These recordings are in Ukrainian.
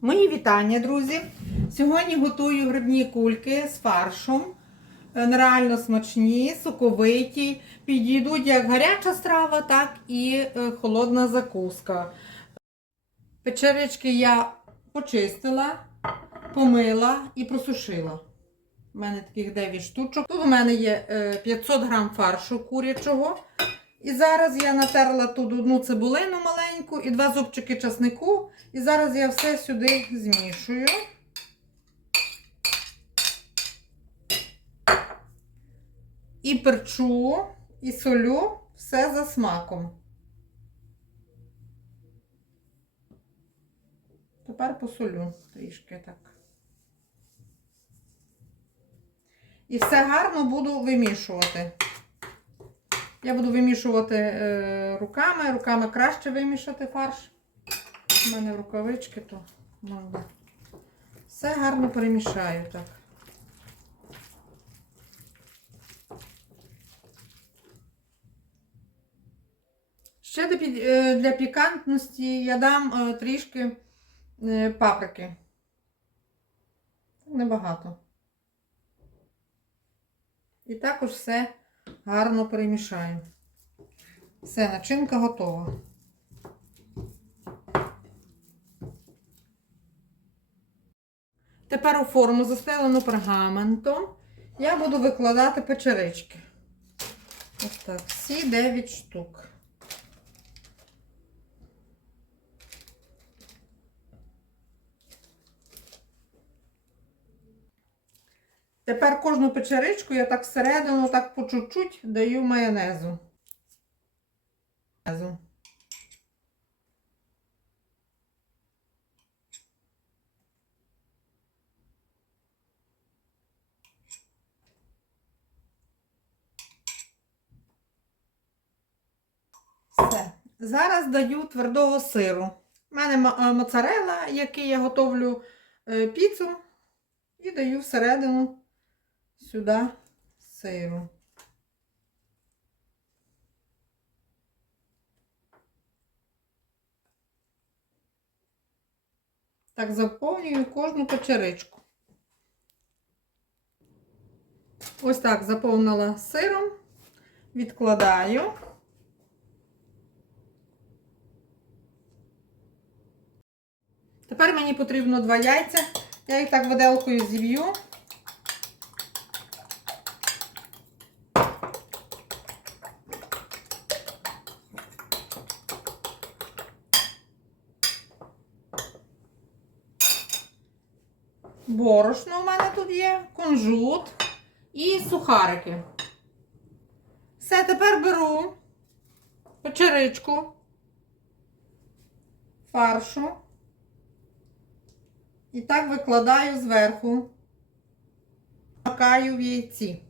Мої вітання, друзі! Сьогодні готую грибні кульки з фаршем. Е, Нереально смачні, соковиті. Підійдуть як гаряча страва, так і е, холодна закуска. Печерички я почистила, помила і просушила. У мене таких 9 штучок. Тут у мене є е, 500 грам фаршу курячого. І зараз я натерла тут одну цибулину маленьку і два зубчики часнику. І зараз я все сюди змішую. І перчу, і солю все за смаком. Тепер посолю трішки так. І все гарно буду вимішувати. Я буду вимішувати е, руками, руками краще вимішати фарш. У мене рукавички, то можна. Все гарно перемішаю так. Ще е, для пікантності я дам е, трішки паприки. Небагато. І також все гарно перемішаю. Все, начинка готова. Тепер у форму застелену пергаментом я буду викладати печерички. Ось так, всі 9 штук. Тепер кожну печеричку я так всередину, так по чуть-чуть даю майонезу. Все. Зараз даю твердого сиру. У мене е, який я готовлю е, піцу, і даю всередину сюди сиру. Так, заповнюю кожну печеричку. Ось так заповнила сиром, відкладаю. Тепер мені потрібно два яйця. Я їх так виделкою зіб'ю. Борошно у мене тут є, кунжут і сухарики. Все, тепер беру печеричку, фаршу і так викладаю зверху, макаю в яйці.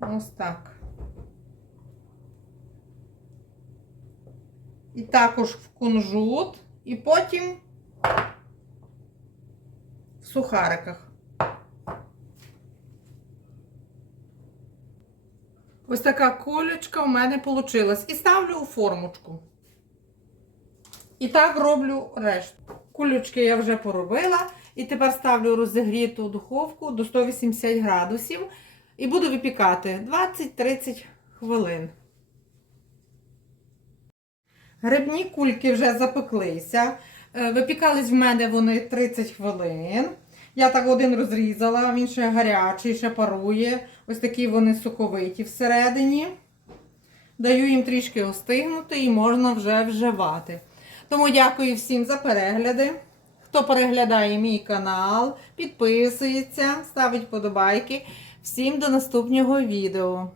Ось так. І також в кунжут, і потім сухариках. Ось така кулечка у мене вийшла. І ставлю у формочку. І так роблю решту. Кулючки я вже поробила. І тепер ставлю розігріту духовку до 180 градусів. І буду випікати 20-30 хвилин. Грибні кульки вже запеклися. Е, Випікались в мене вони 30 хвилин. Я так один розрізала, він ще гарячий, ще парує. Ось такі вони соковиті всередині. Даю їм трішки остигнути і можна вже вживати. Тому дякую всім за перегляди. Хто переглядає мій канал, підписується, ставить подобайки. Всім до наступного відео.